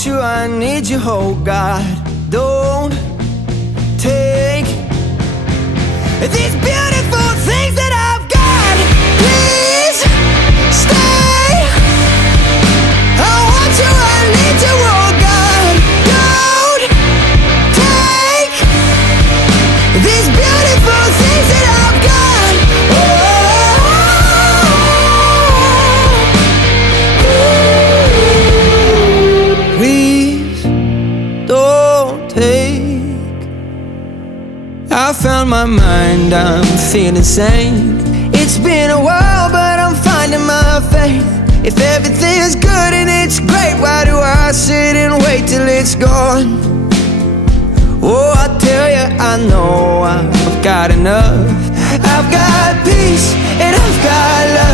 want you, I need you, oh God. Don't take these beautiful things that I've got. Please stay. I want you, I need you, oh God. Don't take these beautiful things that I've got. Please don't take. I found my mind, I'm feeling sane. It's been a while, but I'm finding my faith. If everything's good and it's great, why do I sit and wait till it's gone? Oh, I tell you, I know I've got enough. I've got peace and I've got love.